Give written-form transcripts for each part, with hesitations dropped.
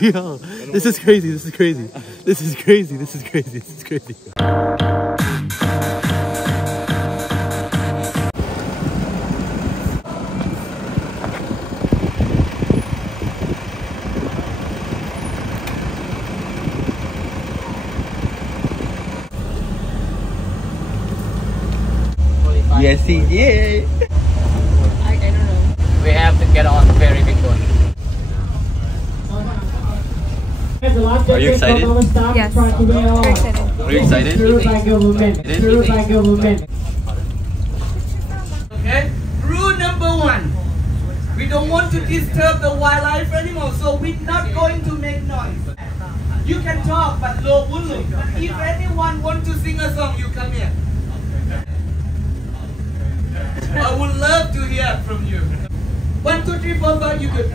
Yo, this is crazy. This is crazy. This is crazy. This is crazy. This is crazy. Yes, he did. I don't know. We have to get on the very big one. Are you excited? Yes. Very excited. Are you excited? Okay? Rule number 1. We don't want to disturb the wildlife anymore, so we're not going to make noise. You can talk, but low volume. If anyone wants to sing a song, you come here. I would love to hear from you. 1, 2, 3, 4, 5, you good.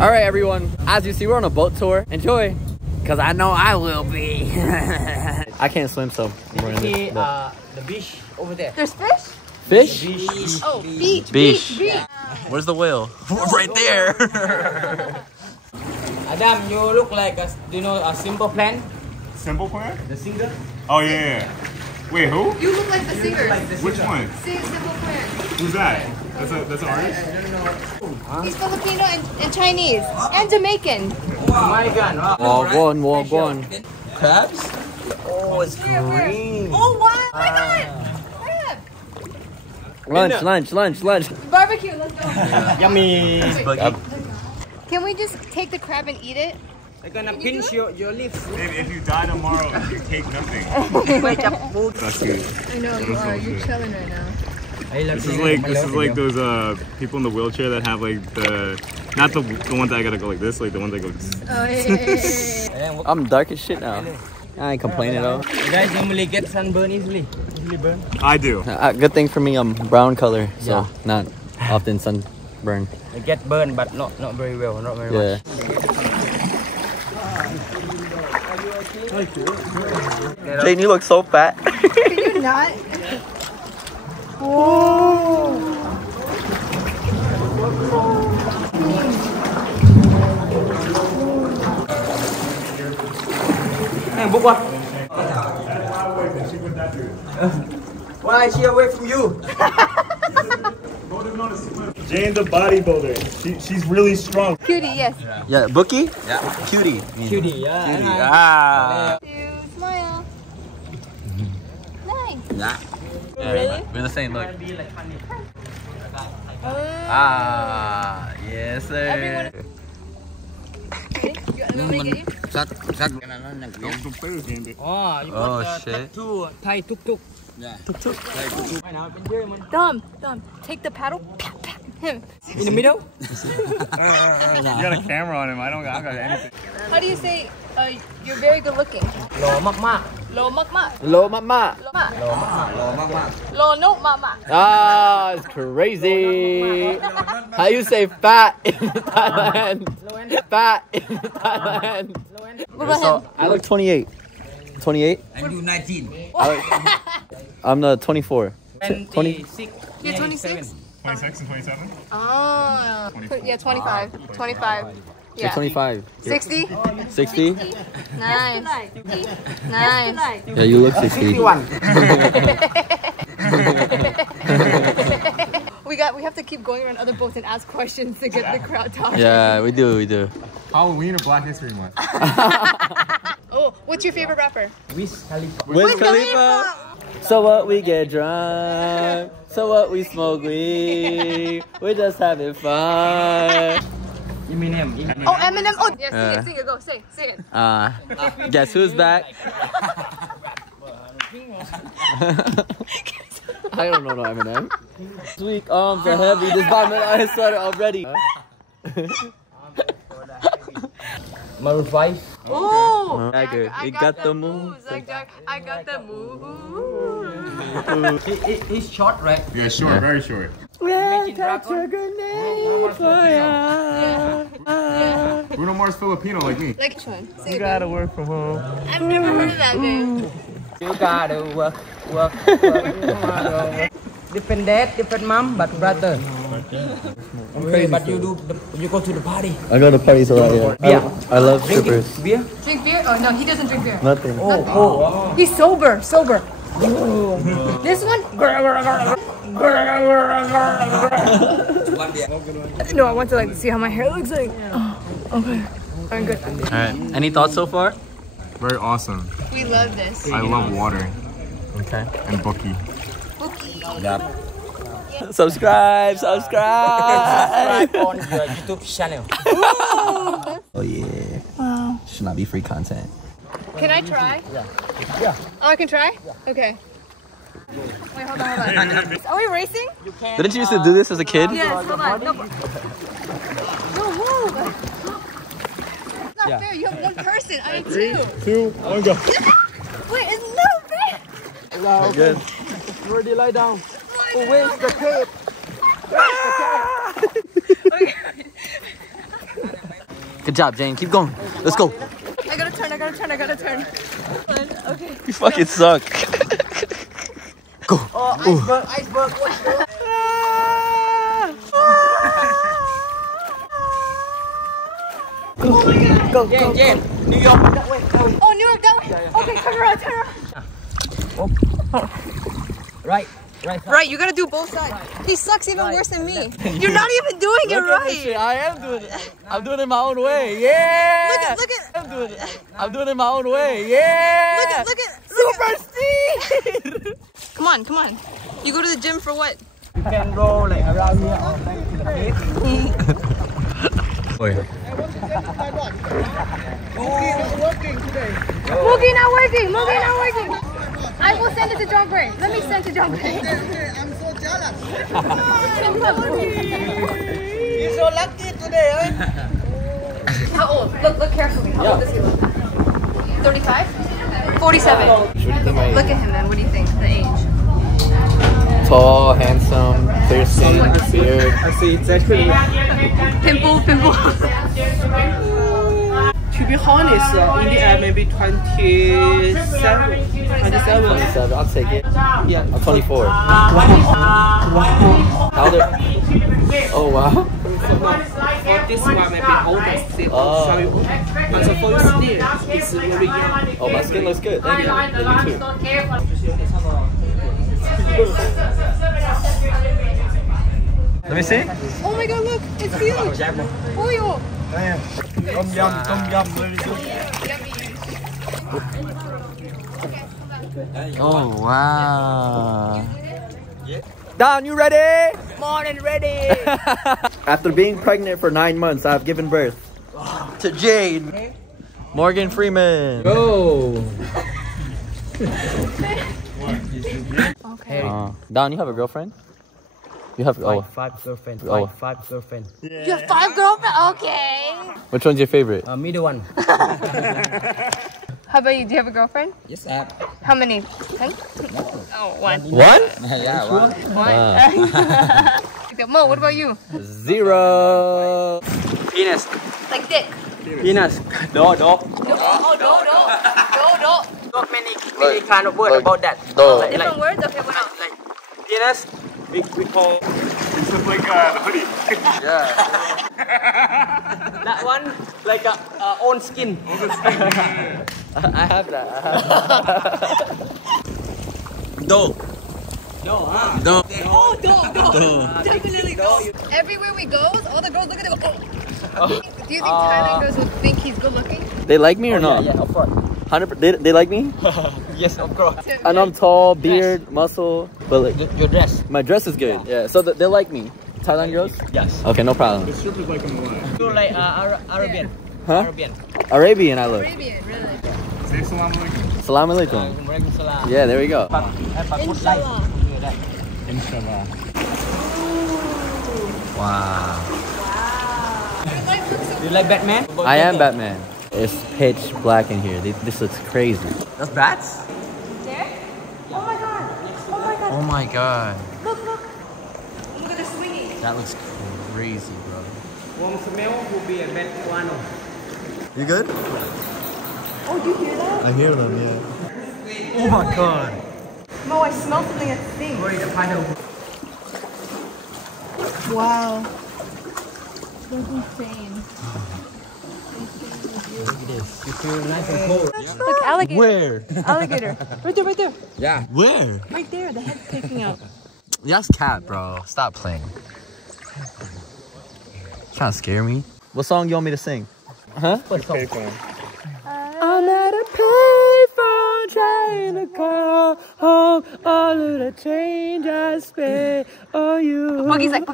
All right, everyone. As you see, we're on a boat tour. Enjoy, cause I know I will be. I can't swim, so I'm wearing this. The beach over there. There's fish? Fish? Oh, beach. Beach. Beach. Where's the whale? Right there. Adam, you look like a, a simple plan. Simple Plan? The singer. Oh yeah. Wait, who? You look like the singer. Which one? Sing Simple Plan. Who's that? That's an artist? He's Filipino and Chinese and Jamaican. Oh my God. Walk on. Crabs? Oh, it's green. Oh wow! My God! Crab. Lunch. Barbecue. Let's go. Yummy. Can we just take the crab and eat it? I'm gonna pinch your lips. If you die tomorrow, you take nothing. That's good. I know you are. You're chilling right now. This is like those people in the wheelchair that have like not the ones that gotta go like this, like the ones that go. Oh yeah. I'm dark as shit now. I ain't complaining though. You guys normally get sunburn easily. Burn. I do. Good thing for me, I'm brown color, so not often sunburn. I get burned, but not very well, not very Yeah. Jane, you look so fat. Can you not? Whoa. Book what? Why is she away from you? Jane's a bodybuilder. She's really strong. Cutie, yes. Yeah, Bookie? Yeah. Cutie. Cutie, yeah. Cutie. Ah. You smile. Nice. Nah. Really? We're the same look. Yes sir. Everyone. You make it? Oh, you Oh, got shit. tattoo Thai tuk-tuk. Yeah. Dom, take the paddle. Him. In the middle? You got a camera on him. I don't got anything. How do you say you're very good looking? Lo mak. Lo mak mak. Lo mama. Lo no mama. Ah, it's crazy. How you say fat in Thailand? Fat in Thailand. What about him? I look 28. 28? And you 19. I'm the 24. 26. You're 26? 26 and 27? Oh. 24. Yeah, 25. 25. You're Yeah. 25. 60? 60? Nice. Nice. Yeah, you look 60. We have to keep going around other boats and ask questions to get the crowd talking. Yeah, we do. Halloween or Black History Month? Oh, what's your favorite rapper? Wiz Khalifa. Wiz Khalifa. So what, we get drunk. So what, we smoke weed. We're just having fun. Eminem. Oh, Eminem. Oh, yeah, sing it. Go, sing it. Guess who's back? I don't know no Eminem. Weak arms are heavy. This vomit on his sweater already. Maroon 5. Oh, Jagger, I we got the moves. I got the moves. He's short, right? Yeah, short, very short. Yeah, that's a grenade for ya. Bruno Mars Filipino like me. Like which one? Say You it. gotta work from home. I've never heard of that name. You gotta work. Different dad, different mom, but brother. Okay, but you go to the party. I go to parties a lot, yeah. Beer. I love strippers. Beer? Drink beer? Oh no, he doesn't drink beer. Nothing. He's sober. This one? No, I want to like see how my hair looks like. Oh, okay. I'm good. Alright, any thoughts so far? Very awesome. We love this. I love water Okay. and bookie. Subscribe! Subscribe on your YouTube channel. Oh yeah. Wow. Should not be free content. Can I try? Yeah. Oh, I can try? Yeah. Okay. Wait, hold on. Are we racing? Didn't you used to do this as a kid? Yes, hold on. No, move. It's not fair. You have one person. I have two. 2, 1, go. Wait, it's not fair. Very good. Ready, lie down. Where's the tape? Okay. Good job, Jane. Keep going. Let's go. I gotta turn. Okay. You fucking suck. Go. Oh, iceberg. Oh my god. Go. Jane, New York. That way. Oh, New York, that way. Okay, turn around. Right, you gotta do both sides. He sucks even worse than me. You're not even doing it right. I am doing it. I'm doing it my own way. Yeah. Look at. I'm doing it my own way. Yeah. Look at. Super speed. Come on. You go to the gym for what? You can go like around here or like to the gate. Moogie not working. I will send it to John Gray. Let me send to John Gray. I'm so jealous. You're so lucky today, eh? How old? Look carefully. How old is he? 35? 47. Look at him, man. What do you think? The age? Tall, handsome, clear skin, beard. I see, it's actually... Pimple. To be honest, in the end, maybe 27. 27, I'll take it. Yeah. I'm 24. Wow. How old are... Oh, wow. For this one, maybe older still. Oh. Sorry. But so for you still, it's very young. Oh, my skin looks good. Thank you. Thank you too. Let me see. Oh my god, look. It's huge. Oil. Tom yum, very good. Oh, wow. Don, you ready? More than ready. After being pregnant for 9 months, I've given birth to Jade Morgan Freeman. Oh. Okay. Don, you have a girlfriend? You have Five girlfriends. Oh. Five girlfriends. You have 5 girlfriends? Okay. Which one's your favorite? Middle one. How about you? Do you have a girlfriend? Yes, I have. How many? 10? Oh, 1. One? Yeah, one. Mo, what about you? 0. Penis. Like dick. Penis. No. No. Not many kind of word about that. Different words? Okay, what else? Like penis, we call It's just like the hoodie. Yeah. that one like a own skin. I have that. Do. Oh, do. Definitely do. Everywhere we go, all the girls look at him. Oh. Do you think Thailand girls will think he's good looking? They like me or not? Yeah, of course. 100%. They like me? Yes, of course. I know I'm tall, beard, muscle, but like Your dress. my dress is good. Yeah, so they like me. Thailand girls? Yes. Okay, no problem. The strippers like him a lot. You like Arabian. Huh? Arabian. Arabian, I look. Arabian, really. Say salam alaikum. Salam alaikum. Waalaikumsalam. Yeah, there we go. Inshallah. Inshallah. Wow. You like Batman? I am Batman. It's pitch black in here. This looks crazy. That's bats? There? Oh my god. Oh my god. Oh my god. Look, look. Look at the swinging. That looks crazy, bro. Warm smell will be a bad one. You good? Oh, do you hear that? I hear them, yeah. Oh my god. No, I smell something at the thing. Wow. That's insane. Look at this. You feel nice and cold. Look, alligator. Where? Alligator. Right there, right there. Yeah. Where? Right there, the head's sticking out. That's cat, bro. Stop playing. Trying to scare me? What song you want me to sing? Huh? What song? I'm at a payphone trying to call home all of the change I spent on you. Boogie's like.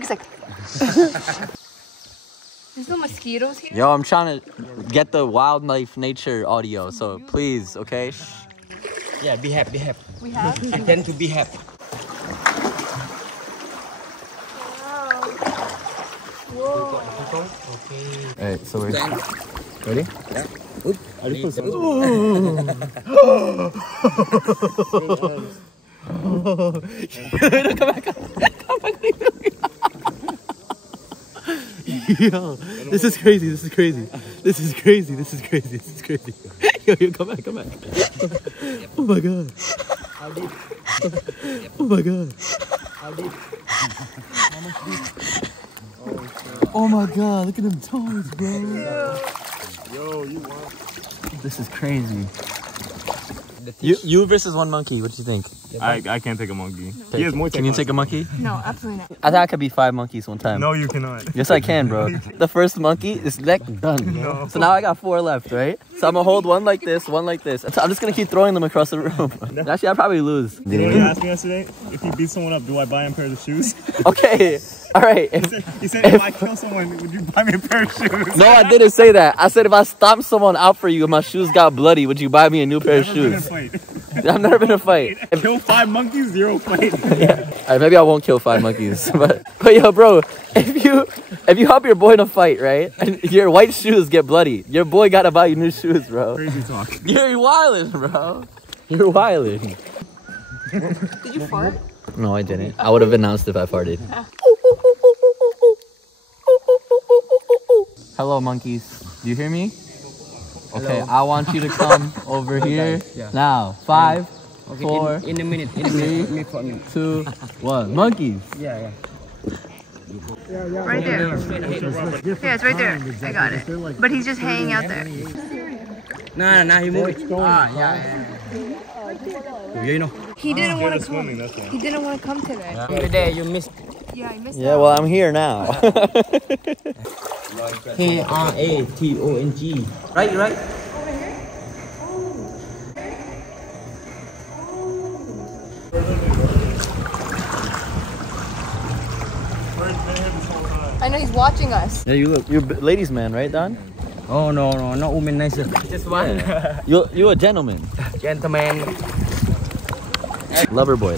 There's no mosquitoes here. Yo, I'm trying to get the wildlife nature audio, so please, okay? Yeah, be happy, be happy. We have? Pretend to be happy. Whoa. Alright, so we're ready? Yeah. Are you supposed to? Come back. Yo, this is crazy. This is crazy. This is crazy. This is crazy. This is crazy. Yo, come back. Come back. Oh my god. Oh my god. Oh my god. Look at them toes, bro. Yo, you want? This is crazy. You versus one monkey. What do you think? I can't take a monkey. He has more. Can you take a monkey? No, absolutely not. I thought I could be 5 monkeys one time. No, you cannot. Yes, I can, bro. The first monkey is done. No. So now I got 4 left, right? So I'm gonna hold one like this, one like this. So I'm just gonna keep throwing them across the room. Actually, I'll probably lose. You know what he asked me yesterday? If he beats someone up, do I buy him a pair of shoes? Okay, all right. He said if I kill someone, would you buy me a pair of shoes? No, I didn't say that. I said if I stomped someone out for you and my shoes got bloody, would you buy me a new pair of Never been in a shoes? fight. I've never been in a fight. Kill 5 monkeys, 0 fight. Yeah. All right, maybe I won't kill 5 monkeys, but yo, bro, if you help your boy in a fight, right, and your white shoes get bloody, your boy gotta buy you new shoes, bro. Crazy talk. You're wildin', bro. You're wildin'. Did you fart? No, I didn't. I would have announced if I farted. Hello, monkeys. Do you hear me? Okay, I want you to come over here now. 5, 4, In a minute. 3, 2, 1. Monkeys. Yeah. Right there. Yeah, it's right there. I got it. But he's just hanging out there. Nah, he moved. Yeah. You know. He didn't want to Swimming, come. that's why. He didn't want to come today. Today you missed. Yeah, I missed Yeah, well, I'm here now. K-R-A-T-O-N-G. Right. I know he's watching us. Yeah, you're ladies' man, right, Don? Oh no, not woman nice. Just one. You're a gentleman. Gentleman. Lover boy.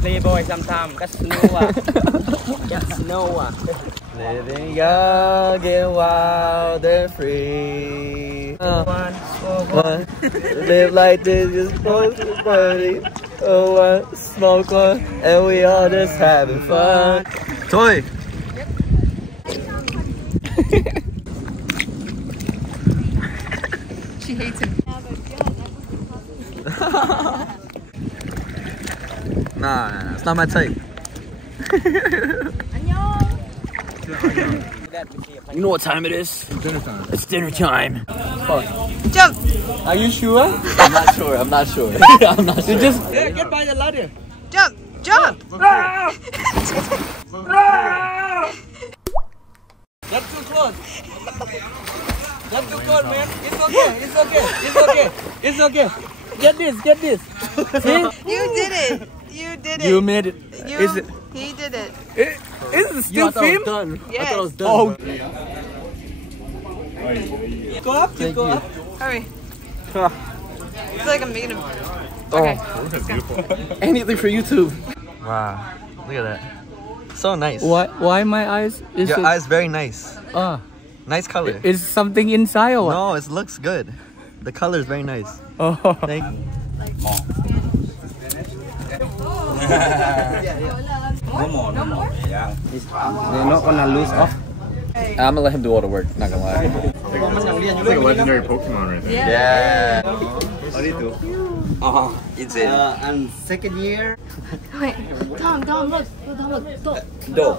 Playboy sometimes. That's no. Living young and wild and free. One. Live like this, just smoke the buddy. Oh, one, smoke one, and we all just having fun. Toy. She hates him. Nah, it's not my type. You know what time it is? Dinner time. It's dinner time. Fuck. Jump! Are you sure? I'm not sure. I'm not sure. You just Get by the ladder. Jump! Jump! That's too close. That's too close, man. It's okay. Get this. See? You did it! You did it! You made it. Is it? He did it. Is it still film? Done. Yes. I thought it was done. Oh. Go up. Hurry. It's like I'm making him. Okay. Anything for YouTube. Wow. Look at that. So nice. Why my eyes? Your eyes very nice. Nice color. Is something inside or what? No, it looks good. The color is very nice. Oh. Thank you. No more. Yeah. They're not gonna lose off. I'm gonna let him do all the work, not gonna lie. It's like a legendary Pokemon right there. Yeah. It's it. And second year. Wait, Tom, look. Look.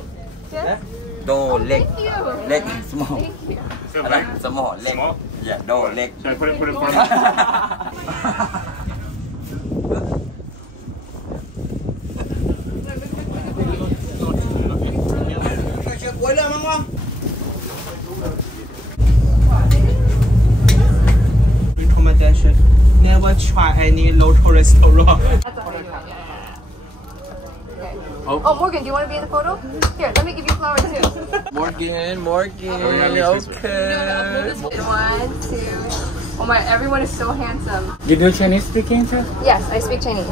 Do leg. Thank you. Leg small. Thank you. Small leg. Small? Yeah, do leg. Should I put it for me? Recommendation: never try any local restaurant. That's a funny one. Okay. Oh, Morgan, do you want to be in the photo? Here, let me give you flowers too. Morgan. Okay. 1, 2. Oh my, everyone is so handsome. You do Chinese speaking too? Yes, I speak Chinese.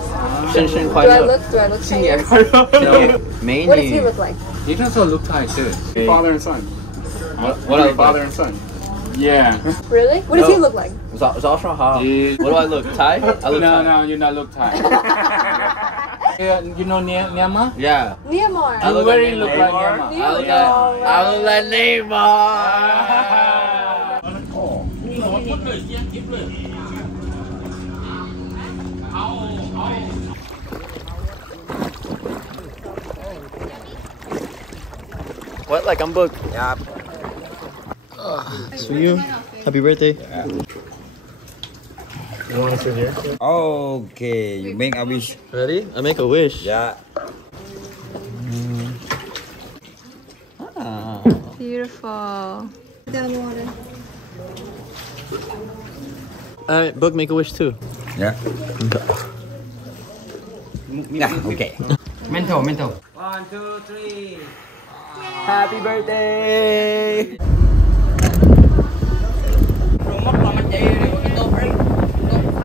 Do Shen I look Chinese? No, mainly. What does he look like? You also look Thai too. Father and son. What I Father and son. Yeah. Really? What does he look like? What do I look? Thai? I look Thai. No, you not look Thai. You know Myanmar? Yeah. Neymar. I look Very like look like Neymar. Myanmar. I look like Neymar. What? Like I'm booked? Yeah. It's for you. Happy birthday. You want to sit here? Okay, you make a wish. Ready? I make a wish. Yeah. Beautiful. Down the water. Alright, book, make a wish too. Yeah. Yeah. Okay. Mental. 1, 2, 3. Happy birthday!